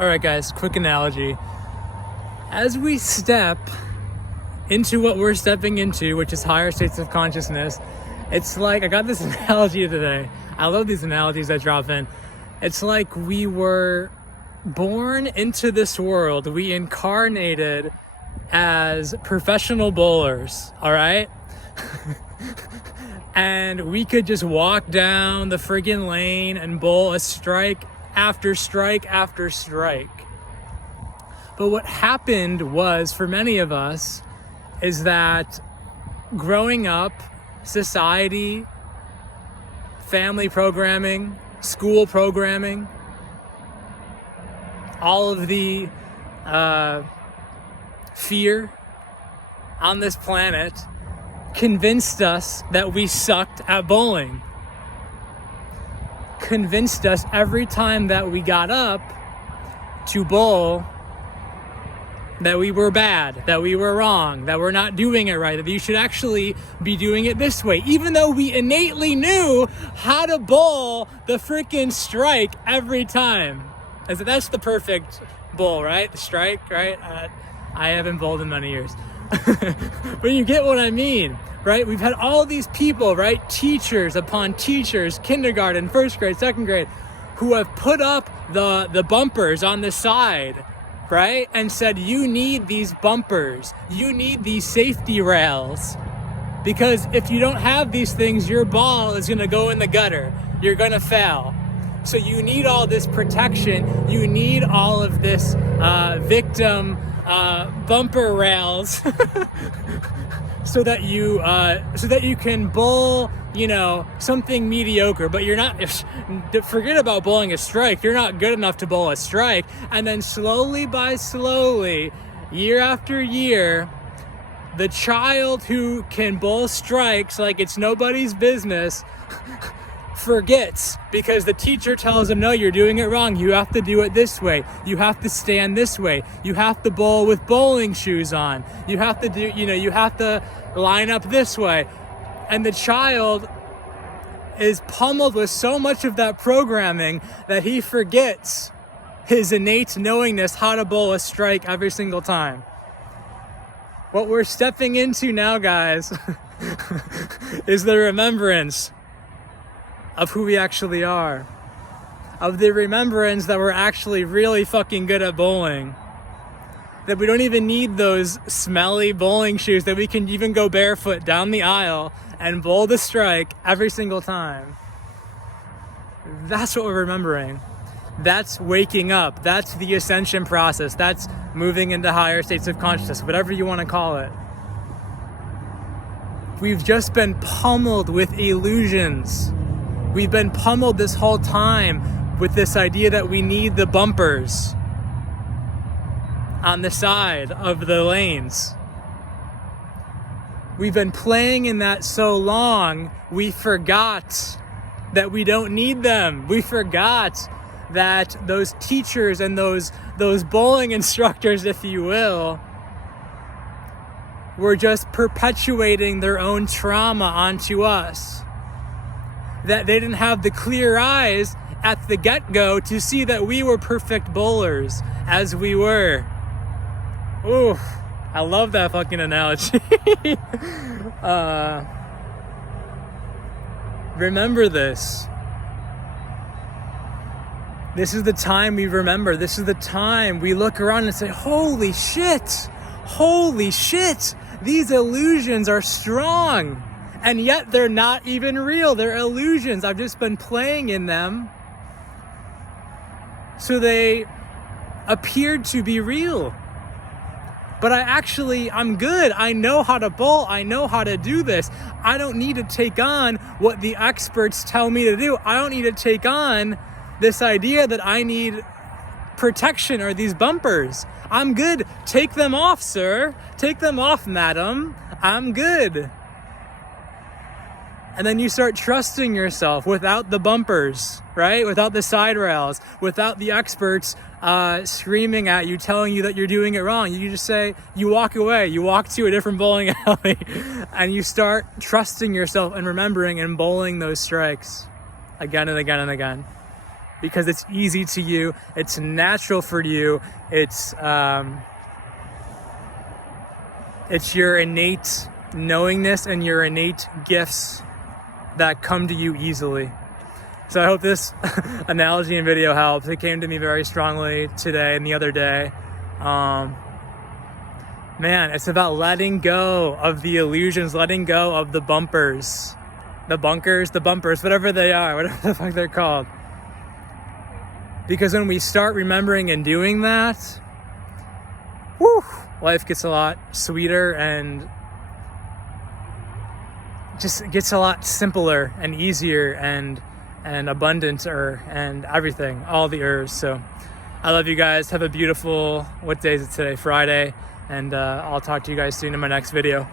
All right, guys, quick analogy. As we step into what we're stepping into, which is higher states of consciousness, it's like, I got this analogy today. I love these analogies that drop in. It's like we were born into this world. We incarnated as professional bowlers, all right? And we could just walk down the friggin' lane and bowl a strike after strike after strike. But what happened was, for many of us, is that growing up, society, family programming, school programming, all of the fear on this planet convinced us that we sucked at bowling. Convinced us every time that we got up to bowl that we were bad, that we were wrong, that we're not doing it right, that you should actually be doing it this way, even though we innately knew how to bowl the freaking strike every time. That's the perfect bowl, right? The strike, right? I haven't bowled in many years. But you get what I mean, right? We've had all these people, right? Teachers upon teachers, kindergarten, first grade, second grade, who have put up the bumpers on the side, right? And said, you need these bumpers. You need these safety rails. Because if you don't have these things, your ball is going to go in the gutter. You're going to fail. So you need all this protection. You need all of this victim bumper rails so that you can bowl, something mediocre. But you're not. Forget about bowling a strike. You're not good enough to bowl a strike. And then slowly by slowly, year after year, the child who can bowl strikes like it's nobody's business forgets, because the teacher tells them, no, you're doing it wrong. You have to do it this way. You have to stand this way. You have to bowl with bowling shoes on. You have to you have to line up this way. And the child is pummeled with so much of that programming that he forgets his innate knowingness how to bowl a strike every single time. What we're stepping into now, guys, is the remembrance of who we actually are, of the remembrance that we're actually really fucking good at bowling, that we don't even need those smelly bowling shoes, that we can even go barefoot down the aisle and bowl the strike every single time. That's what we're remembering. That's waking up. That's the ascension process. That's moving into higher states of consciousness, whatever you want to call it. We've just been pummeled with illusions. We've been pummeled this whole time with this idea that we need the bumpers on the side of the lanes. We've been playing in that so long, we forgot that we don't need them. We forgot that those teachers and those bowling instructors, if you will, were just perpetuating their own trauma onto us. That they didn't have the clear eyes at the get-go to see that we were perfect bowlers as we were. Ooh, I love that fucking analogy. Remember this. This is the time we remember. This is the time we look around and say, holy shit, these illusions are strong. And yet they're not even real. They're illusions. I've just been playing in them, so they appeared to be real. But I'm good. I know how to bowl. I know how to do this. I don't need to take on what the experts tell me to do. I don't need to take on this idea that I need protection or these bumpers. I'm good. Take them off, sir. Take them off, madam. I'm good. And then you start trusting yourself without the bumpers, right? Without the side rails, without the experts screaming at you, telling you that you're doing it wrong. You just say, you walk away, you walk to a different bowling alley, and you start trusting yourself and remembering and bowling those strikes again and again and again. because it's easy to you, it's natural for you, it's your innate knowingness and your innate gifts that come to you easily. So I hope this analogy and video helps. It came to me very strongly today and the other day. Man, it's about letting go of the illusions, letting go of the bumpers, the bunkers, the bumpers, whatever they are, whatever the fuck they're called. Because when we start remembering and doing that, whew, life gets a lot sweeter and just gets a lot simpler and easier and abundanter and everything, all the herbs. So I love you guys. Have a beautiful, what day is it today? Friday. And I'll talk to you guys soon in my next video.